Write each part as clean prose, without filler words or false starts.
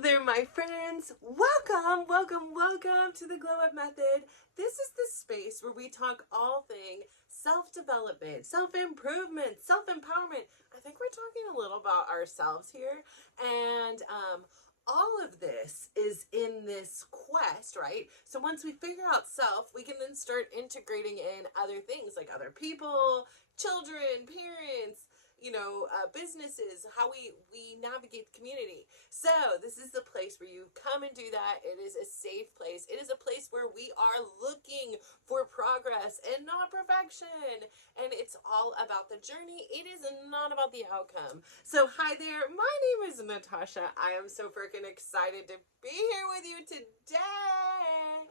there, my friends. Welcome to the Glow Up Method. This is the space where we talk all thing self-development, self-improvement, self-empowerment. I think we're talking a little about ourselves here. And all of this is in this quest, right? So once we figure out self, we can then start integrating in other things like other people, children, parents, businesses, how we navigate the community. So this is the place where you come and do that. It is a safe place. It is a place where we are looking for progress and not perfection. And it's all about the journey. It is not about the outcome. So hi there. My name is Natasha. I am so freaking excited to be here with you today.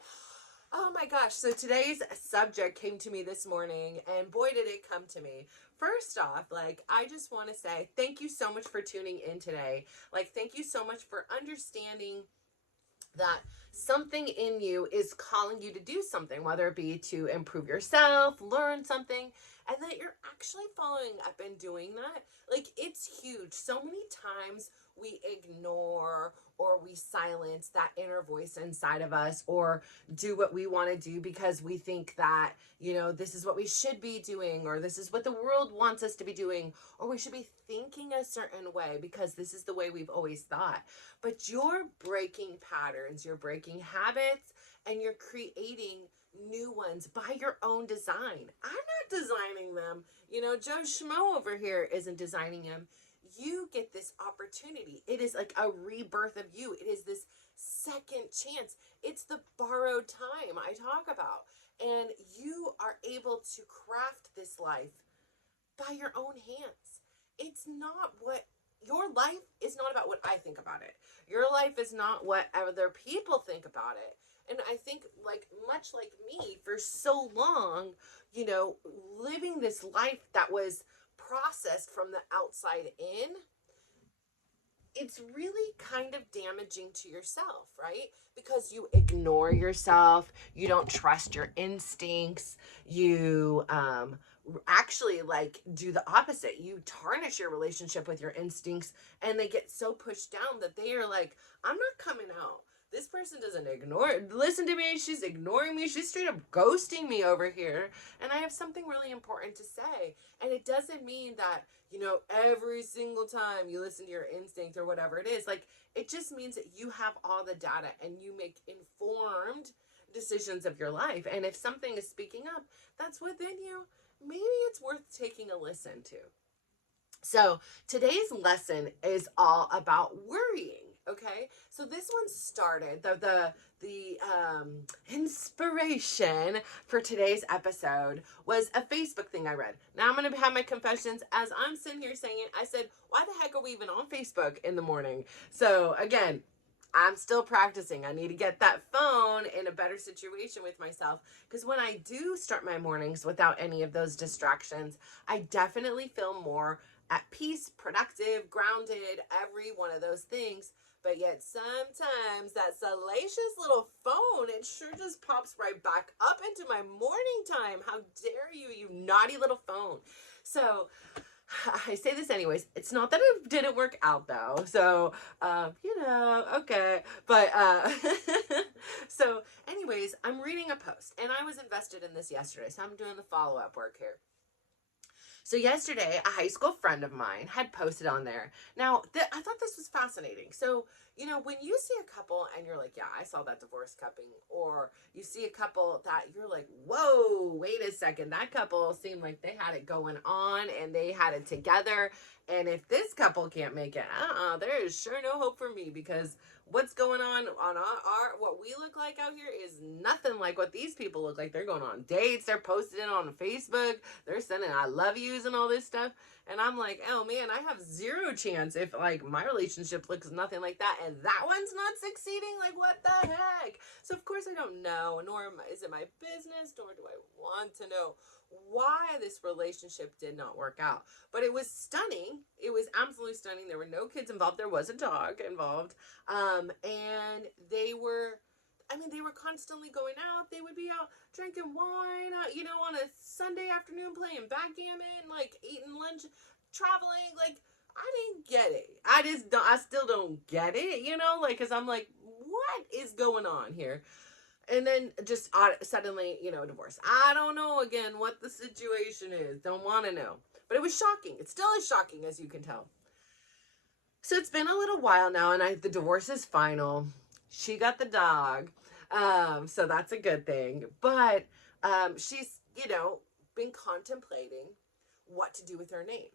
Oh my gosh, so today's subject came to me this morning, and boy did it come to me. First off, I just want to say thank you so much for tuning in today. Thank you so much for understanding that something in you is calling you to do something, whether it be to improve yourself, learn something, and that you're actually following up and doing that. It's huge. So many times we ignore or we silence that inner voice inside of us, or do what we want to do because we think that, this is what we should be doing, or this is what the world wants us to be doing, or we should be thinking a certain way because this is the way we've always thought. But you're breaking patterns, you're breaking habits, and you're creating new ones by your own design. I'm not designing them. Joe Schmo over here isn't designing them. You get this opportunity. It is like a rebirth of you. It is this second chance. It's the borrowed time I talk about. And you are able to craft this life by your own hands. It's not what your life is not about what I think about it. Your life is not what other people think about it. And I think much like me for so long, living this life that was processed from the outside in, it's really kind of damaging to yourself, right? Because you ignore yourself, you don't trust your instincts, you actually do the opposite. You tarnish your relationship with your instincts, and they get so pushed down that they are like, I'm not coming out. This person doesn't listen to me. She's ignoring me. She's straight up ghosting me over here. And I have something really important to say. And it doesn't mean that, every single time you listen to your instinct or whatever it is, it just means that you have all the data and you make informed decisions of your life. And if something is speaking up that's within you, maybe it's worth taking a listen to. So today's lesson is all about worrying. Okay, so this one started the inspiration for today's episode was a Facebook thing I read. Now I'm gonna have my confessions as I'm sitting here saying it. I said, why the heck are we even on Facebook in the morning? So again, I'm still practicing. I need to get that phone in a better situation with myself, because when I do start my mornings without any of those distractions, I definitely feel more at peace, productive, grounded, every one of those things. But yet sometimes that salacious little phone, it sure just pops right back up into my morning time. How dare you, you naughty little phone. So I say this anyways. It's not that it didn't work out though. So, okay. But, so anyways, I'm reading a post, and I was invested in this yesterday. So I'm doing the follow-up work here. So yesterday, a high school friend of mine had posted on there. Now, I thought this was fascinating. So, when you see a couple and you're like, yeah, I saw that divorce cupping, or you see a couple that you're like, whoa, wait a second, that couple seemed like they had it going on and they had it together. And if this couple can't make it, there is sure no hope for me, because what's going on our what we look like out here is nothing like what these people look like. They're going on dates, they're posting it on Facebook, they're sending I love yous and all this stuff. And I'm like, oh man, I have zero chance if my relationship looks nothing like that and that one's not succeeding. What the heck? So of course I don't know, nor is it my business, nor do I want to know why this relationship did not work out. But it was stunning. It was absolutely stunning. There were no kids involved. There was a dog involved. And they were constantly going out. They would be out drinking wine, on a Sunday afternoon, playing backgammon, eating lunch, traveling, I didn't get it. I still don't get it, you know, like, cause I'm like, what is going on here? And then just suddenly, you know, divorce. I don't know again what the situation is. Don't want to know. But it was shocking. It still is shocking, as you can tell. So it's been a little while now, and the divorce is final. She got the dog, so that's a good thing. But she's, you know, been contemplating what to do with her name.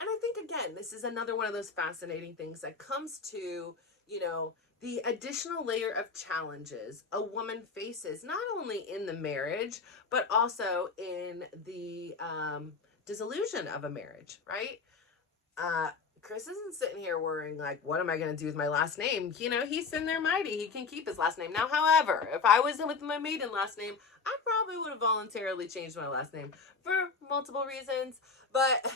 And I think, again, this is another one of those fascinating things that comes to, you know, the additional layer of challenges a woman faces, not only in the marriage, but also in the dissolution of a marriage, right? Chris isn't sitting here worrying, like, what am I going to do with my last name? You know, he's sitting there mighty. He can keep his last name. Now, however, if I was with my maiden last name, I probably would have voluntarily changed my last name for multiple reasons. But,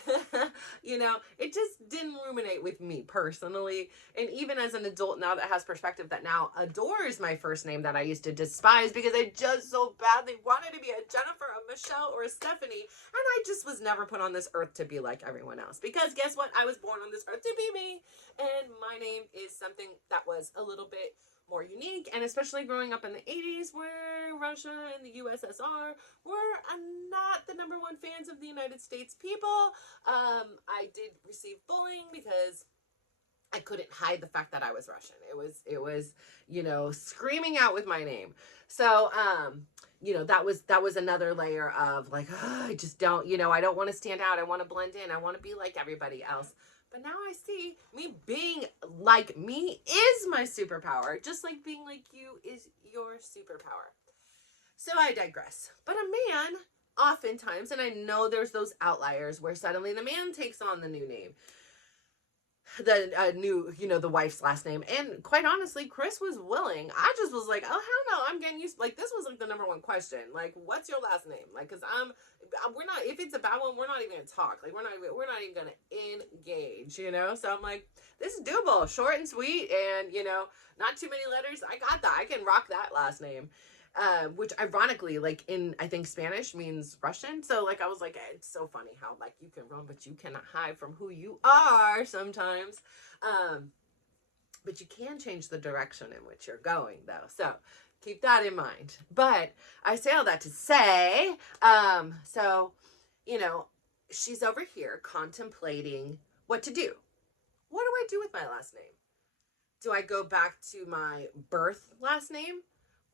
you know, it just didn't ruminate with me personally. And even as an adult now that has perspective, that now adores my first name that I used to despise because I just so badly wanted to be a Jennifer, a Michelle, or a Stephanie. And I just was never put on this earth to be like everyone else. Because guess what? I was born on this earth to be me. And my name is something that was a little bit more unique, and especially growing up in the 80s where Russia and the USSR were not the number one fans of the United States people. I did receive bullying because I couldn't hide the fact that I was Russian. It was, you know, screaming out with my name. So, you know, that was another layer of like, oh, I just don't, you know, I don't want to stand out. I want to blend in. I want to be like everybody else. But now I see me being like me is my superpower, just like being like you is your superpower. So I digress. But a man, oftentimes, and I know there's those outliers where suddenly the man takes on the new name. The new, you know, the wife's last name. And quite honestly, Chris was willing. I just was like, oh, hell no, I'm getting used. Like, this was like the number one question. Like, what's your last name? Like, because we're not, if it's a bad one, we're not even going to talk. Like, we're not even going to engage, you know? So I'm like, this is doable, short and sweet, and, you know, not too many letters. I got that. I can rock that last name. Which ironically, like in, I think Spanish means Russian. So like, I was like, it's so funny how like you can run, but you cannot hide from who you are sometimes. But you can change the direction in which you're going though. So keep that in mind. But I say all that to say, so, you know, she's over here contemplating what to do. What do I do with my last name? Do I go back to my birth last name?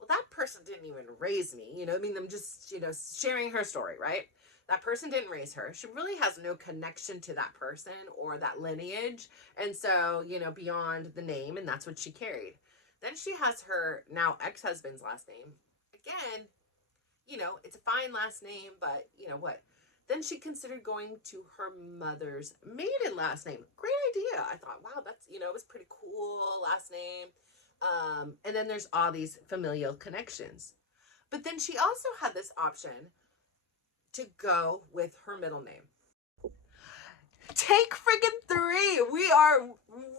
Well, that person didn't even raise me, you know, I mean, I'm just, you know, sharing her story, right? That person didn't raise her. She really has no connection to that person or that lineage. And so, you know, beyond the name, and that's what she carried. Then she has her now ex-husband's last name. Again, you know, it's a fine last name, but you know what? Then she considered going to her mother's maiden last name. Great idea. I thought, wow, that's, you know, it was pretty cool last name. And then there's all these familial connections. But then she also had this option to go with her middle name. Take friggin' 3. We are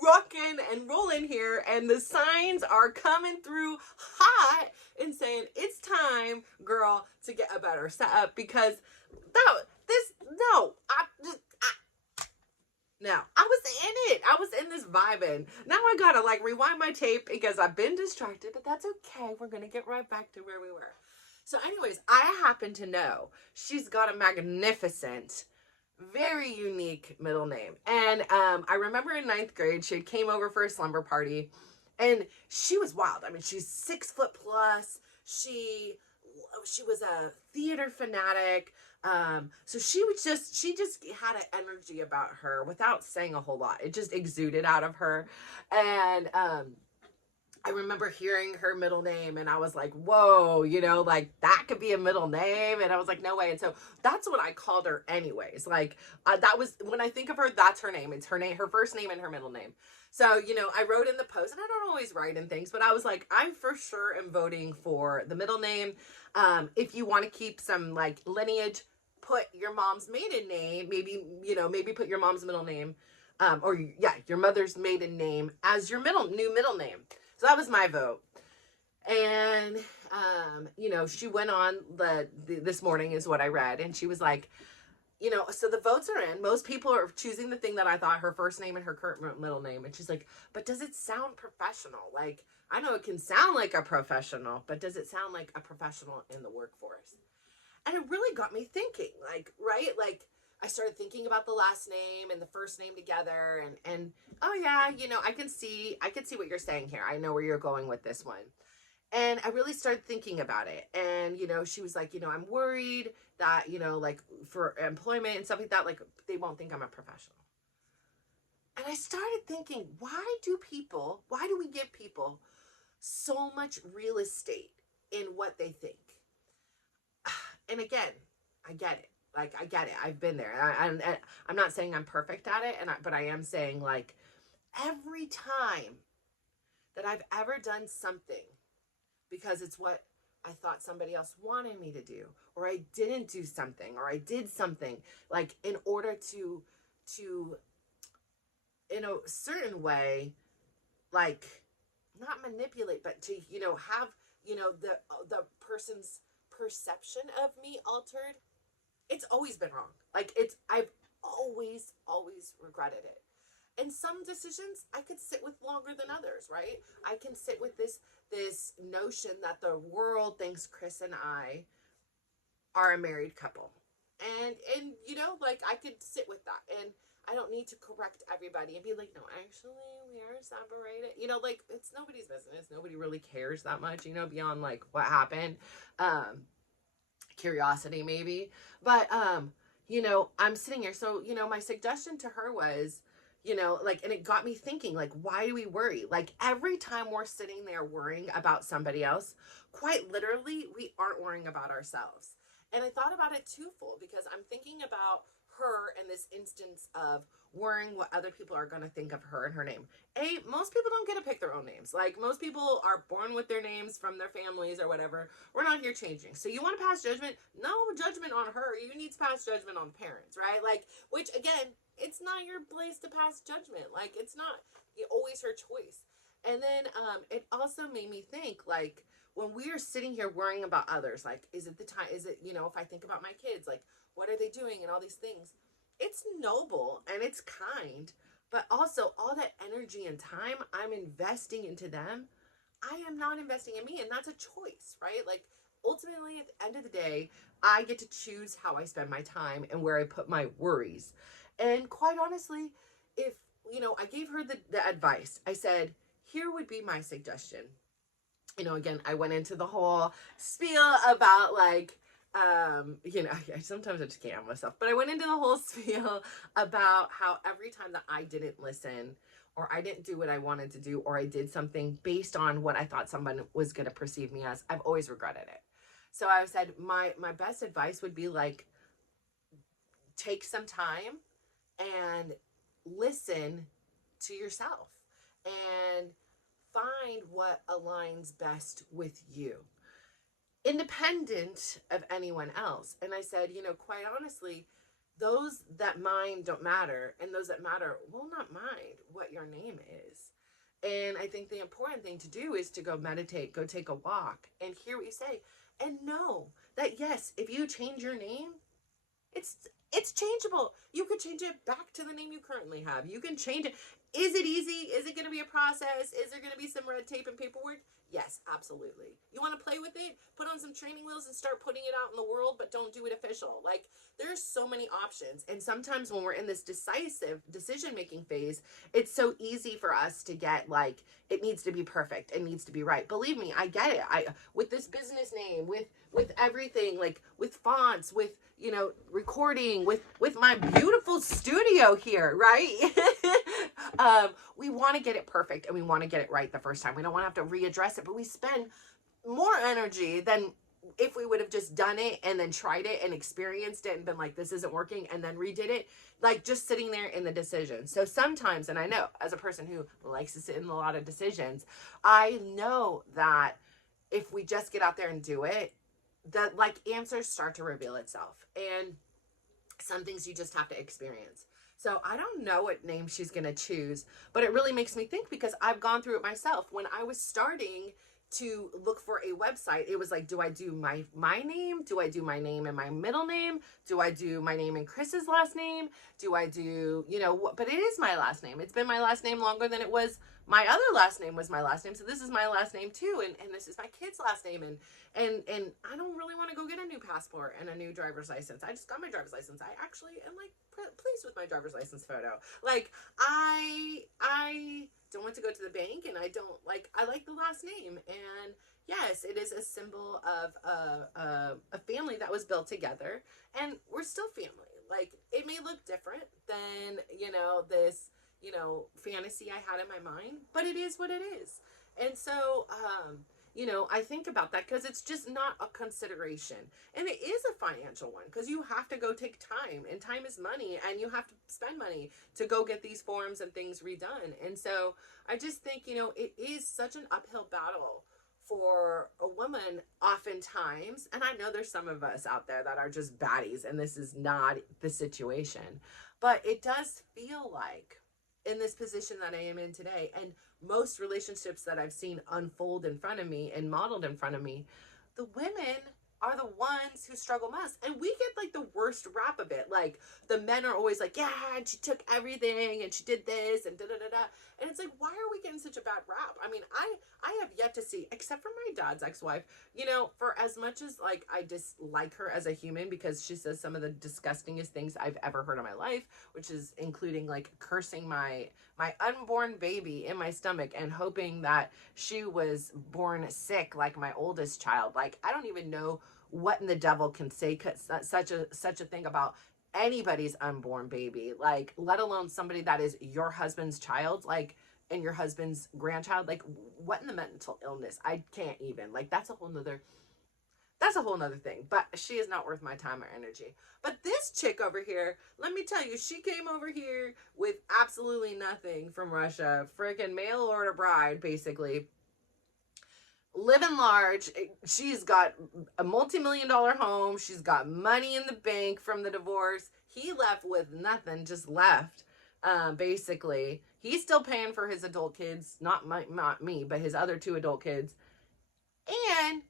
rocking and rolling here, and the signs are coming through hot and saying it's time, girl, to get a better setup because no, I was in it. I was in this vibing. Now I gotta like rewind my tape because I've been distracted, but that's okay. We're gonna get right back to where we were. So anyways, I happen to know she's got a magnificent, very unique middle name. And I remember in 9th grade, she came over for a slumber party and she was wild. I mean, she's 6 foot plus. She was a theater fanatic. So she just had an energy about her without saying a whole lot. It just exuded out of her. And, I remember hearing her middle name and I was like, whoa, you know, like that could be a middle name. And I was like, no way. And so that's what I called her anyways. Like, that was, when I think of her, that's her name. It's her name, her first name and her middle name. So, you know, I wrote in the post, and I don't always write in things, but I was like, I for sure am voting for the middle name. If you want to keep some like lineage, put your mom's maiden name, maybe, you know, maybe put your mom's middle name, or yeah, your mother's maiden name as your new middle name. So that was my vote. And, you know, she went on this morning is what I read. And she was like, so the votes are in. Most people are choosing the thing that I thought, her first name and her current middle name. And she's like, but does it sound professional? Like, I know it can sound like a professional, but does it sound like a professional in the workforce? And it really got me thinking, like, right? Like, I started thinking about the last name and the first name together, and oh yeah, I can see what you're saying here. I know where you're going with this one. And I really started thinking about it. And, she was like, I'm worried that, like for employment and stuff like that, like they won't think I'm a professional. And I started thinking, why do we give people so much real estate in what they think? And again, I get it. Like, I get it. I've been there. And I'm not saying I'm perfect at it, but I am saying, like, every time that I've ever done something because it's what I thought somebody else wanted me to do, or I didn't do something, or I did something, like, in order to in a certain way, like, not manipulate, but to, have, the person's perception of me altered, it's always been wrong. Like, I've always regretted it. And some decisions I could sit with longer than others, right? I can sit with this notion that the world thinks Chris and I are a married couple. And like, I could sit with that, and I don't need to correct everybody and be like, no, actually we are separated. Like, it's nobody's business. Nobody really cares that much, beyond like what happened. Curiosity maybe. But I'm sitting here. So, my suggestion to her was, like, and it got me thinking, like, why do we worry? Like, every time we're sitting there worrying about somebody else, quite literally, we aren't worrying about ourselves. And I thought about it twofold, because I'm thinking about her in this instance of worrying what other people are going to think of her and her name. Most people don't get to pick their own names. Like, most people are born with their names from their families or whatever. We're not here changing. So you want to pass judgment? No judgment on her. You need to pass judgment on parents, right? Like, which, again, it's not your place to pass judgment. Like, it's not always her choice. And then it also made me think, like, when we are sitting here worrying about others, like, is it, if I think about my kids, like, what are they doing and all these things? It's noble and it's kind, but also all that energy and time I'm investing into them, I am not investing in me, and that's a choice, right? Like, ultimately, at the end of the day, I get to choose how I spend my time and where I put my worries. And quite honestly, if, I gave her the advice, I said, here would be my suggestion. Again, I went into the whole spiel about, like, sometimes I just can't help myself, but I went into the whole spiel about how every time that I didn't listen, or I didn't do what I wanted to do, or I did something based on what I thought someone was going to perceive me as, I've always regretted it. So I said, my best advice would be, like, take some time and listen to yourself and find what aligns best with you, independent of anyone else. And I said, quite honestly, those that mind don't matter, and those that matter will not mind what your name is. And I think the important thing to do is to go meditate, go take a walk, and hear what you say, and know that, yes, if you change your name, it's changeable. You could change it back to the name you currently have. You can change it. Is it easy? Is it going to be a process? Is there going to be some red tape and paperwork? Yes, absolutely. You want to play with it? Put on some training wheels and start putting it out in the world, but don't do it official. Like, there's so many options. And sometimes when we're in this decisive decision-making phase, it's so easy for us to get, like, it needs to be perfect. It needs to be right. Believe me, I get it. With this business name, with everything, like, with fonts, with, recording, with my beautiful studio here, right? We want to get it perfect, and we want to get it right the first time. We don't want to have to readdress it, but we spend more energy than if we would have just done it and then tried it and experienced it and been like, this isn't working, and then redid it, like, just sitting there in the decision. So sometimes, and I know as a person who likes to sit in a lot of decisions, I know that if we just get out there and do it, the, like, answers start to reveal itself. And some things you just have to experience. So I don't know what name she's going to choose, but it really makes me think, because I've gone through it myself. When I was starting to look for a website, it was like, do I do my name? Do I do my name and my middle name? Do I do my name and Chris's last name? Do I do, but it is my last name. It's been my last name longer than it was my other last name was my last name. So this is my last name too. And this is my kid's last name. And I don't really want to go get a new passport and a new driver's license. I just got my driver's license. I actually am like pleased with my driver's license photo. Like I don't want to go to the bank, and I like the last name. And yes, it is a symbol of a family that was built together, and we're still family. Like, it may look different than, this, fantasy I had in my mind, but it is what it is. And so, I think about that because it's just not a consideration. And it is a financial one because you have to go take time, and time is money, and you have to spend money to go get these forms and things redone. And so I just think, it is such an uphill battle for a woman oftentimes. And I know there's some of us out there that are just baddies, and this is not the situation, but it does feel like in this position that I am in today, and most relationships that I've seen unfold in front of me and modeled in front of me, the women are the ones who struggle most. And we get like the worst rap of it. Like, the men are always like, yeah, and she took everything and she did this and da da da da. And it's like, why are we getting such a bad rap? I mean, I have yet to see, except for my dad's ex-wife, for as much as like I dislike her as a human because she says some of the disgustingest things I've ever heard in my life, which is including like cursing my unborn baby in my stomach and hoping that she was born sick like my oldest child. Like, I don't even know what in the devil can say such a thing about anybody's unborn baby, like, let alone somebody that is your husband's child, like, and your husband's grandchild. Like, what in the mental illness? I can't even, like, that's a whole nother thing. But she is not worth my time or energy. But this chick over here, let me tell you, she came over here with absolutely nothing from Russia. Freaking mail order bride, basically. Living large. She's got a multi-million-dollar home. She's got money in the bank from the divorce. He left with nothing, just left. Basically, he's still paying for his adult kids, not me, but his other two adult kids. And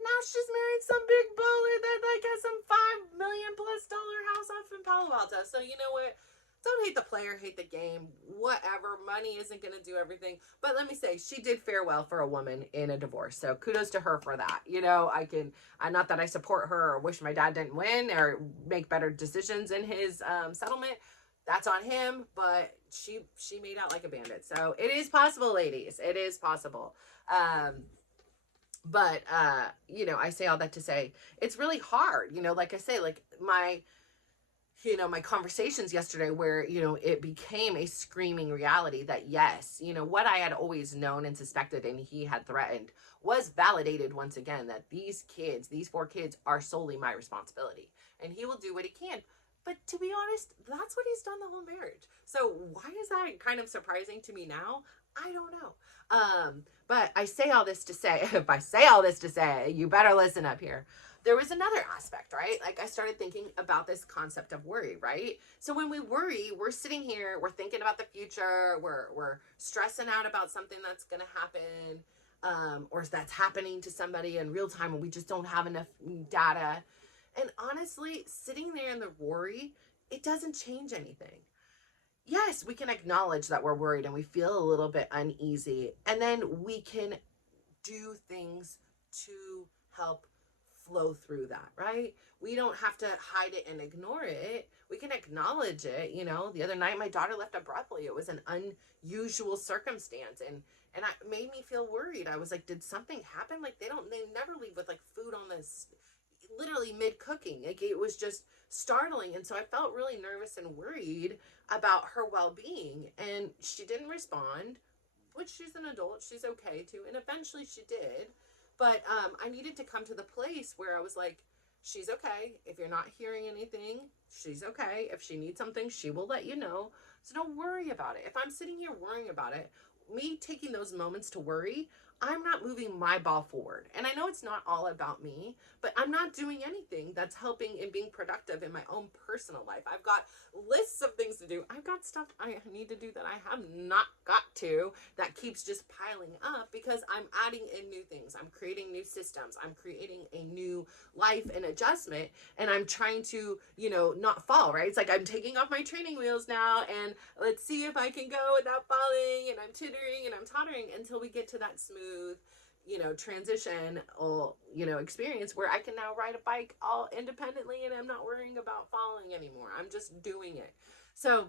now she's married some big baller that like has some $5 million+ house off in Palo Alto. So you know what? Don't hate the player, hate the game, whatever. Money isn't going to do everything. But let me say, she did fare well for a woman in a divorce. So kudos to her for that. Not that I support her or wish my dad didn't win or make better decisions in his settlement. That's on him. But she made out like a bandit. So it is possible, ladies. It is possible. But I say all that to say it's really hard. Like I say, like my conversations yesterday where, it became a screaming reality that yes, what I had always known and suspected and he had threatened was validated once again, that these 4 kids are solely my responsibility and he will do what he can. But to be honest, that's what he's done the whole marriage. So why is that kind of surprising to me now? I don't know. But I say all this to say, if I say all this to say, you better listen up here. There was another aspect, right? Like, I started thinking about this concept of worry, right? So when we worry, we're sitting here, we're thinking about the future, we're stressing out about something that's going to happen, or that's happening to somebody in real time, and we just don't have enough data. And honestly, sitting there in the worry, it doesn't change anything. Yes, we can acknowledge that we're worried and we feel a little bit uneasy, and then we can do things to help flow through that, right? We don't have to hide it and ignore it. We can acknowledge it. The other night my daughter left abruptly. It was an unusual circumstance, and it made me feel worried. I was like, did something happen? Like, they never leave with like food on this, literally mid cooking. Like, it was just startling. And so I felt really nervous and worried about her well-being, and she didn't respond, which she's an adult, she's okay to, and eventually she did. But I needed to come to the place where I was like, she's okay. If you're not hearing anything, she's okay. If she needs something, she will let you know. So don't worry about it. If I'm sitting here worrying about it, me taking those moments to worry, I'm not moving my ball forward. And I know it's not all about me, but I'm not doing anything that's helping and being productive in my own personal life. I've got lists of things to do. I've got stuff I need to do that I have not got to, that keeps just piling up because I'm adding in new things. I'm creating new systems. I'm creating a new life and adjustment, and I'm trying to, not fall, right? It's like I'm taking off my training wheels now, and let's see if I can go without falling, and I'm tittering and I'm tottering until we get to that smooth, transition or, experience where I can now ride a bike all independently and I'm not worrying about falling anymore. I'm just doing it. So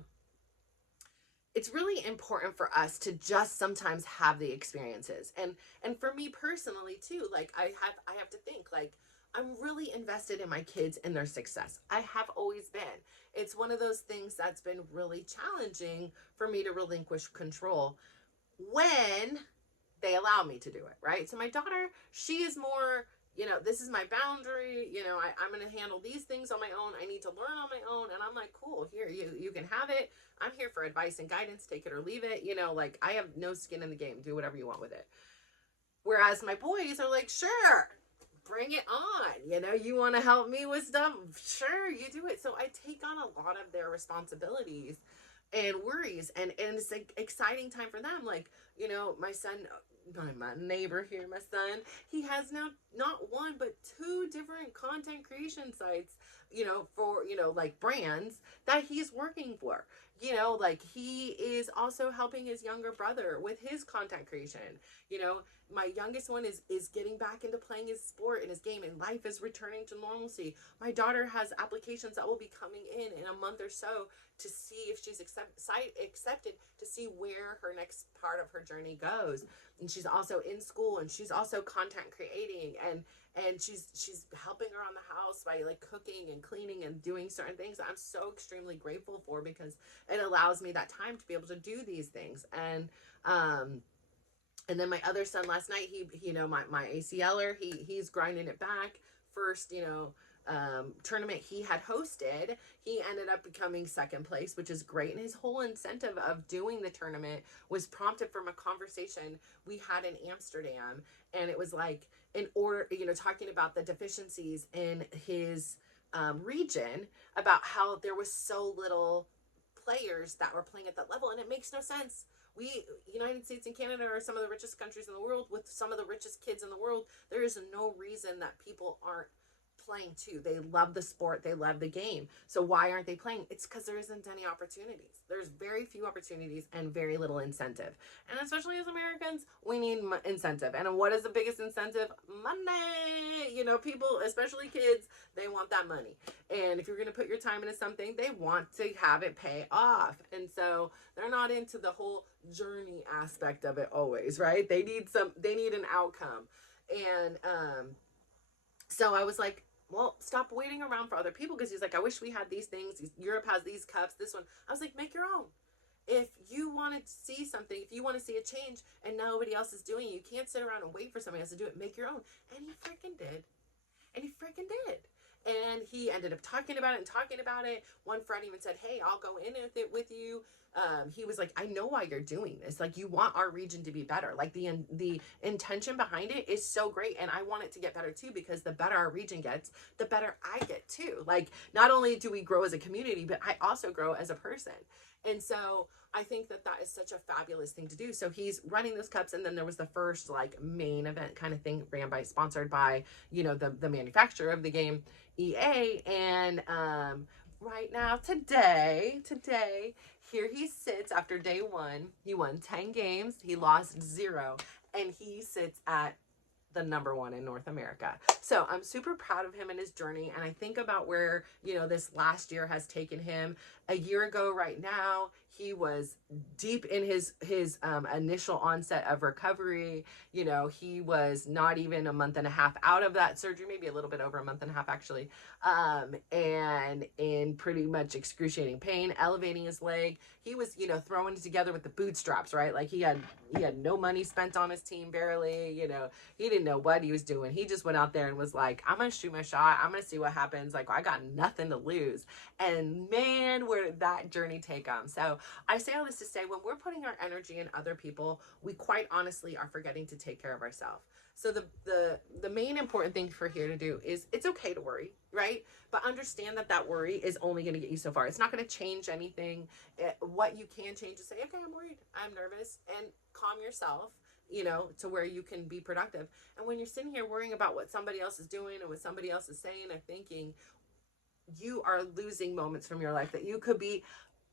it's really important for us to just sometimes have the experiences. And for me personally too, like I have to think, like, I'm really invested in my kids and their success. I have always been. It's one of those things that's been really challenging for me to relinquish control when they allow me to do it, right? So my daughter, she is more, this is my boundary, I'm going to handle these things on my own. I need to learn on my own. And I'm like, cool, here, you can have it. I'm here for advice and guidance, take it or leave it. Like, I have no skin in the game. Do whatever you want with it. Whereas my boys are like, sure, bring it on. You want to help me with stuff? Sure, you do it. So I take on a lot of their responsibilities and worries, and it's an exciting time for them. Like, my son, my neighbor here, my son, he has now not one but two different content creation sites, for, like brands that he's working for. Like, he is also helping his younger brother with his content creation. My youngest one is getting back into playing his sport and his game, and life is returning to normalcy. My daughter has applications that will be coming in a month or so to see if she's accepted, to see where her next part of her journey goes. And she's also in school, and she's also content creating, and she's helping around the house by like cooking and cleaning and doing certain things that I'm so extremely grateful for, because it allows me that time to be able to do these things. And then my other son last night, he my ACLer, he's grinding it back. First, tournament he had hosted, he ended up becoming second place, which is great. And his whole incentive of doing the tournament was prompted from a conversation we had in Amsterdam. And it was like, in order, talking about the deficiencies in his region, about how there was so little players that were playing at that level. And it makes no sense. We, United States and Canada, are some of the richest countries in the world with some of the richest kids in the world. There is no reason that people aren't playing too. They love the sport. They love the game. So why aren't they playing? It's because there isn't any opportunities. There's very few opportunities and very little incentive. And especially as Americans, we need incentive. And what is the biggest incentive? Money. People, especially kids, they want that money. And if you're going to put your time into something, they want to have it pay off. And so they're not into the whole journey aspect of it always, right? They need an outcome. And so I was like, well, stop waiting around for other people, because he's like, I wish we had these things. Europe has these cups, this one. I was like, make your own. If you want to see something, if you want to see a change and nobody else is doing it, you can't sit around and wait for somebody else to do it. Make your own. And he freaking did. And he ended up talking about it. One friend even said, hey, I'll go in with you. He was like, I know why you're doing this. Like, you want our region to be better. Like, the intention behind it is so great. And I want it to get better too, because the better our region gets, the better I get too. Like, not only do we grow as a community, but I also grow as a person. And so I think that is such a fabulous thing to do. So he's running those cups. And then there was the first like main event kind of thing sponsored by, the manufacturer of the game, EA. And, right now, today, here he sits after day one. He won 10 games. He lost 0. And he sits at the number 1 in North America. So I'm super proud of him and his journey. And I think about where, this last year has taken him. A year ago right now, he was deep in his initial onset of recovery. He was not even a month and a half out of that surgery, maybe a little bit over a month and a half actually, and in pretty much excruciating pain, elevating his leg. He was, throwing it together with the bootstraps, right? Like, he had no money spent on his team, barely. He didn't know what he was doing. He just went out there and was like, I'm gonna shoot my shot. I'm gonna see what happens. Like, I got nothing to lose. And man, where did that journey take him? So I say all this to say, when we're putting our energy in other people, we quite honestly are forgetting to take care of ourselves. So the main important thing for here to do is, it's okay to worry, right? But understand that that worry is only going to get you so far. It's not going to change anything. What you can change is say, okay, I'm worried, I'm nervous, and calm yourself, you know, to where you can be productive. And when you're sitting here worrying about what somebody else is doing or what somebody else is saying or thinking, you are losing moments from your life that you could be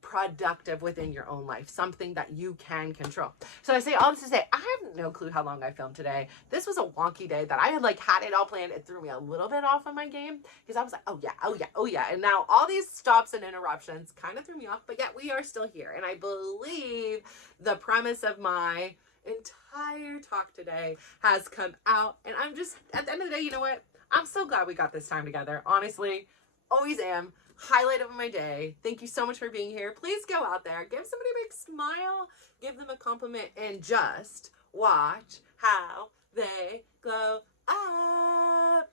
productive within your own life, something that you can control. So I say all this to say, I have no clue how long I filmed today. This was a wonky day that I had it all planned. It threw me a little bit off of my game because I was like, oh yeah, oh yeah, oh yeah. And now all these stops and interruptions kind of threw me off, but yet we are still here. And I believe the premise of my entire talk today has come out. And I'm just, at the end of the day, you know what? I'm so glad we got this time together. Honestly, always am. Highlight of my day. Thank you so much for being here. Please go out there, give somebody a big smile, give them a compliment, and just watch how they glow up.